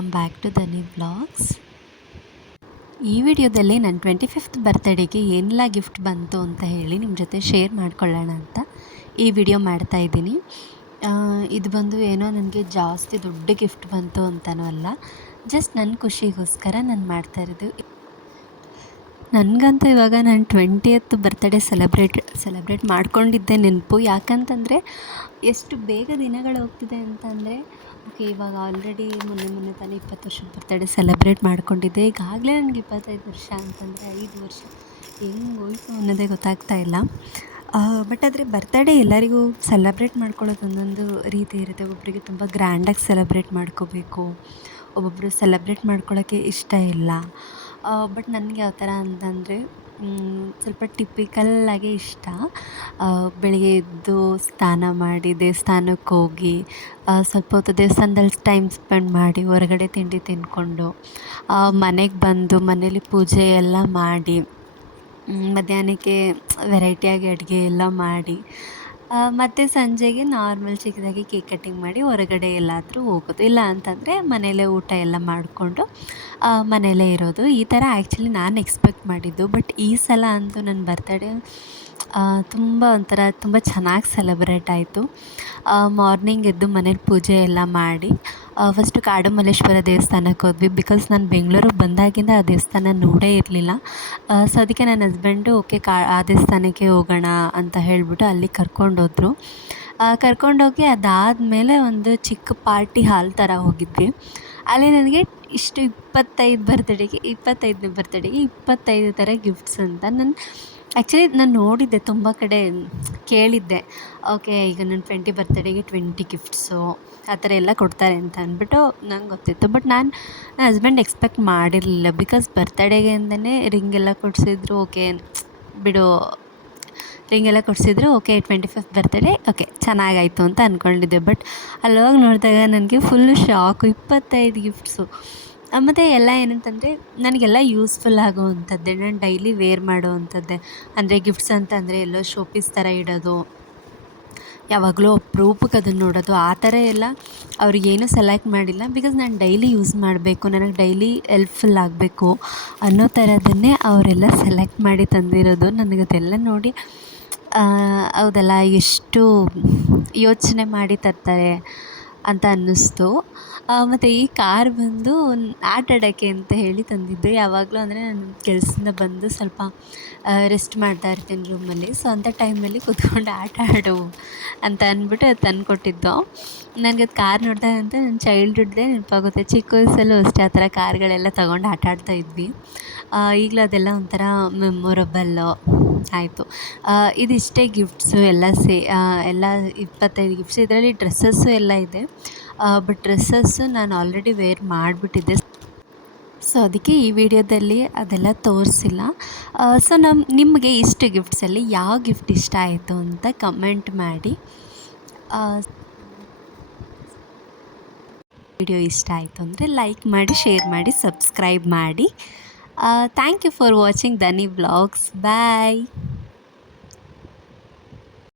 Welcome back to Dhani vlogs. ಈ ವಿಡಿಯೋದಲ್ಲಿ ನನ್ನ 25th ಬರ್ತ್ಡೇಗೆ ಏನೆಲ್ಲ ಗಿಫ್ಟ್ ಬಂತು ಅಂತ ಹೇಳಿ ನಿಮ್ಮ ಜೊತೆ ಶೇರ್ ಮಾಡ್ಕೊಳ್ಳೋಣ ಅಂತ ಈ ವಿಡಿಯೋ ಮಾಡ್ತಾಯಿದ್ದೀನಿ. ಇದು ಬಂದು ಏನೋ ನನಗೆ ಜಾಸ್ತಿ ದೊಡ್ಡ ಗಿಫ್ಟ್ ಬಂತು ಅಂತನೂ ಅಲ್ಲ, ಜಸ್ಟ್ ನನ್ನ ಖುಷಿಗೋಸ್ಕರ ನಾನು ಮಾಡ್ತಾಯಿರೋದು. ನನಗಂತೂ ಇವಾಗ ನಾನು 20th ಬರ್ತ್ಡೇ ಸೆಲೆಬ್ರೇಟ್ ಮಾಡ್ಕೊಂಡಿದ್ದೆ ನೆನಪು. ಯಾಕಂತಂದರೆ ಎಷ್ಟು ಬೇಗ ದಿನಗಳು ಹೋಗ್ತಿದೆ ಅಂತಂದರೆ, ಓಕೆ ಇವಾಗ ಆಲ್ರೆಡಿ ಮೊನ್ನೆ ತಾನೇ 20 ವರ್ಷದ ಬರ್ತ್ಡೇ ಸೆಲೆಬ್ರೇಟ್ ಮಾಡ್ಕೊಂಡಿದ್ದೆ. ಈಗಾಗಲೇ ನನಗೆ 25 ವರ್ಷ ಅಂತಂದರೆ 5 ವರ್ಷ ಹೆಂಗೆ ಹೋಯ್ತು ಅನ್ನೋದೇ ಗೊತ್ತಾಗ್ತಾ ಇಲ್ಲ. ಬಟ್ ಆದರೆ ಬರ್ತ್ಡೇ ಎಲ್ಲರಿಗೂ ಸೆಲೆಬ್ರೇಟ್ ಮಾಡ್ಕೊಳ್ಳೋದು ಒಂದೊಂದು ರೀತಿ ಇರುತ್ತೆ. ಒಬ್ಬೊಬ್ಬರಿಗೆ ತುಂಬ ಗ್ರ್ಯಾಂಡಾಗಿ ಸೆಲೆಬ್ರೇಟ್ ಮಾಡ್ಕೋಬೇಕು, ಒಬ್ಬೊಬ್ಬರು ಸೆಲೆಬ್ರೇಟ್ ಮಾಡ್ಕೊಳ್ಳೋಕ್ಕೆ ಇಷ್ಟ ಇಲ್ಲ. ಬಟ್ ನನಗೆ ಯಾವ ಥರ ಅಂತಂದರೆ ಸ್ವಲ್ಪ ಟಿಪಿಕಲ್ಲಾಗೆ ಇಷ್ಟ. ಬೆಳಿಗ್ಗೆ ಎದ್ದು ಸ್ನಾನ ಮಾಡಿ ದೇವಸ್ಥಾನಕ್ಕೆ ಹೋಗಿ ಸ್ವಲ್ಪ ಹೊತ್ತು ದೇವಸ್ಥಾನದಲ್ಲಿ ಟೈಮ್ ಸ್ಪೆಂಡ್ ಮಾಡಿ ಹೊರಗಡೆ ತಿಂಡಿ ತಿಂದ್ಕೊಂಡು ಮನೆಗೆ ಬಂದು ಮನೇಲಿ ಪೂಜೆ ಎಲ್ಲ ಮಾಡಿ ಮಧ್ಯಾಹ್ನಕ್ಕೆ ವೆರೈಟಿಯಾಗಿ ಅಡುಗೆ ಎಲ್ಲ ಮಾಡಿ ಮತ್ತು ಸಂಜೆಗೆ ನಾರ್ಮಲ್ ಚಿಕ್ಕದಾಗಿ ಕೇಕ್ ಕಟ್ಟಿಂಗ್ ಮಾಡಿ ಹೊರಗಡೆ ಎಲ್ಲಾದರೂ ಹೋಗೋದು. ಇಲ್ಲ ಅಂತಂದರೆ ಮನೆಯಲ್ಲೇ ಊಟ ಎಲ್ಲ ಮಾಡಿಕೊಂಡು ಮನೆಯಲ್ಲೇ ಇರೋದು. ಈ ಥರ ಆ್ಯಕ್ಚುಲಿ ನಾನು ಎಕ್ಸ್ಪೆಕ್ಟ್ ಮಾಡಿದ್ದು. ಬಟ್ ಈ ಸಲ ಅಂತೂ ನನ್ನ ಬರ್ತ್ಡೇ ತುಂಬ ಚೆನ್ನಾಗಿ ಸೆಲೆಬ್ರೇಟ್ ಆಯಿತು. ಮಾರ್ನಿಂಗ್ ಎದ್ದು ಮನೇಲಿ ಪೂಜೆ ಎಲ್ಲ ಮಾಡಿ ಫಸ್ಟು ಕಾಡುಮಲ್ಲೇಶ್ವರ ದೇವಸ್ಥಾನಕ್ಕೆ ಹೋದ್ವಿ. ಬಿಕಾಸ್ ನಾನು ಬೆಂಗಳೂರಿಗೆ ಬಂದಾಗಿಂದ ಆ ದೇವಸ್ಥಾನ ನೋಡೇ ಇರಲಿಲ್ಲ. ಸೊ ಅದಕ್ಕೆ ನನ್ನ ಹಸ್ಬೆಂಡು ಓಕೆ ಆ ದೇವಸ್ಥಾನಕ್ಕೆ ಹೋಗೋಣ ಅಂತ ಹೇಳಿಬಿಟ್ಟು ಅಲ್ಲಿ ಕರ್ಕೊಂಡೋದ್ರು. ಕರ್ಕೊಂಡೋಗಿ ಅದಾದಮೇಲೆ ಒಂದು ಚಿಕ್ಕ ಪಾರ್ಟಿ ಹಾಲ್ ಥರ ಹೋಗಿದ್ವಿ. ಅಲ್ಲಿ ನನಗೆ ಇಷ್ಟು 25ನೇ ಬರ್ತ್ಡೇಗೆ 25 ಥರ ಗಿಫ್ಟ್ಸ್ ಅಂತ ನಾನು ನೋಡಿದ್ದೆ, ತುಂಬ ಕಡೆ ಕೇಳಿದ್ದೆ. ಓಕೆ ಈಗ ನನ್ನ 20 ಬರ್ತ್ಡೇಗೆ 20 ಗಿಫ್ಟ್ಸು ಆ ಥರ ಎಲ್ಲ ಕೊಡ್ತಾರೆ ಅಂತ ಅಂದ್ಬಿಟ್ಟು ನಂಗೆ ಗೊತ್ತಿತ್ತು. ಬಟ್ ನನ್ನ ಹಸ್ಬೆಂಡ್ ಎಕ್ಸ್ಪೆಕ್ಟ್ ಮಾಡಿರಲಿಲ್ಲ. ಬಿಕಾಸ್ ಬರ್ತ್ಡೇಗೆ ಅಂತಲೇ ರಿಂಗೆಲ್ಲ ಕೊಡಿಸಿದ್ರು. ಓಕೆ ಬಿಡು, ರಿಂಗೆಲ್ಲ ಕೊಡಿಸಿದ್ರು, ಓಕೆ 25th ಬರ್ತ್ಡೇ ಓಕೆ ಚೆನ್ನಾಗಾಯಿತು ಅಂತ ಅಂದ್ಕೊಂಡಿದ್ದೆ. ಬಟ್ ಅಲ್ಲೋಗಿ ನೋಡಿದಾಗ ನನಗೆ ಫುಲ್ಲು ಶಾಕು. 25 ಗಿಫ್ಟ್ಸು. ಮತ್ತು ಎಲ್ಲ ಏನಂತಂದರೆ ನನಗೆಲ್ಲ ಯೂಸ್ಫುಲ್ ಆಗೋವಂಥದ್ದೇ, ನಾನು ಡೈಲಿ ವೇರ್ ಮಾಡೋವಂಥದ್ದೇ. ಅಂದರೆ ಗಿಫ್ಟ್ಸ್ ಅಂತಂದರೆ ಎಲ್ಲೋ ಶೋಪೀಸ್ ಥರ ಇಡೋದು, ಯಾವಾಗಲೂ ಅಪ್ರೂಪಕ್ಕೆ ಅದನ್ನು ನೋಡೋದು, ಆ ಥರ ಎಲ್ಲ ಅವ್ರಿಗೇನು ಸೆಲೆಕ್ಟ್ ಮಾಡಿಲ್ಲ. ಬಿಕಾಸ್ ನಾನು ಡೈಲಿ ಯೂಸ್ ಮಾಡಬೇಕು, ನನಗೆ ಡೈಲಿ ಹೆಲ್ಪ್ಫುಲ್ ಆಗಬೇಕು ಅನ್ನೋ ಥರದನ್ನೇ ಅವರೆಲ್ಲ ಸೆಲೆಕ್ಟ್ ಮಾಡಿ ತಂದಿರೋದು. ನನಗದೆಲ್ಲ ನೋಡಿ ಹೌದಲ್ಲ, ಎಷ್ಟು ಯೋಚನೆ ಮಾಡಿ ತರ್ತಾರೆ ಅಂತ ಅನ್ನಿಸ್ತು. ಮತ್ತು ಈ ಕಾರ್ ಬಂದು ಆಟ ಆಡೋಕ್ಕೆ ಅಂತ ಹೇಳಿ ತಂದಿದ್ದೆ. ಯಾವಾಗಲೂ ಅಂದರೆ ನಾನು ಕೆಲಸದಿಂದ ಬಂದು ಸ್ವಲ್ಪ ರೆಸ್ಟ್ ಮಾಡ್ತಾ ಇರ್ತೀನಿ ರೂಮಲ್ಲಿ. ಸೊ ಅಂಥ ಟೈಮಲ್ಲಿ ಕೂತ್ಕೊಂಡು ಆಟ ಆಡು ಅಂತ ಅಂದ್ಬಿಟ್ಟು ಅದು ತಂದುಕೊಟ್ಟಿದ್ದು. ನನಗೆ ಅದು ಕಾರ್ ನೋಡಿದಾಗ ಅಂತ ನನ್ನ ಚೈಲ್ಡ್ಹುಡ್ದೇ ನೆನಪಾಗುತ್ತೆ. ಚಿಕ್ಕ ವಯಸ್ಸಲ್ಲೂ ಅಷ್ಟೇ ಆ ಥರ ಕಾರ್ಗಳೆಲ್ಲ ತೊಗೊಂಡು ಆಟ ಆಡ್ತಾಯಿದ್ವಿ. ಈಗಲೂ ಅದೆಲ್ಲ ಒಂಥರ ಮೆಮೊರಬಲ್ಲು ಆಯಿತು. ಇದಿಷ್ಟೇ ಗಿಫ್ಟ್ಸು ಎಲ್ಲ ಎಲ್ಲ 25 ಗಿಫ್ಟ್ಸ್. ಇದರಲ್ಲಿ ಡ್ರೆಸ್ಸಸ್ಸು ಎಲ್ಲ ಇದೆ. ಬಟ್ ಡ್ರೆಸ್ಸಸ್ಸು ನಾನು ಆಲ್ರೆಡಿ ವೇರ್ ಮಾಡಿಬಿಟ್ಟಿದ್ದೆ. ಸೊ ಅದಕ್ಕೆ ಈ ವಿಡಿಯೋದಲ್ಲಿ ಅದೆಲ್ಲ ತೋರಿಸಿಲ್ಲ. ಸೊ ನಿಮಗೆ ಇಷ್ಟು ಗಿಫ್ಟ್ಸಲ್ಲಿ ಯಾವ ಗಿಫ್ಟ್ ಇಷ್ಟ ಆಯಿತು ಅಂತ ಕಮೆಂಟ್ ಮಾಡಿ. ವಿಡಿಯೋ ಇಷ್ಟ ಆಯಿತು ಅಂದರೆ ಲೈಕ್ ಮಾಡಿ, ಶೇರ್ ಮಾಡಿ, ಸಬ್ಸ್ಕ್ರೈಬ್ ಮಾಡಿ. Thank you for watching Dhani vlogs. Bye.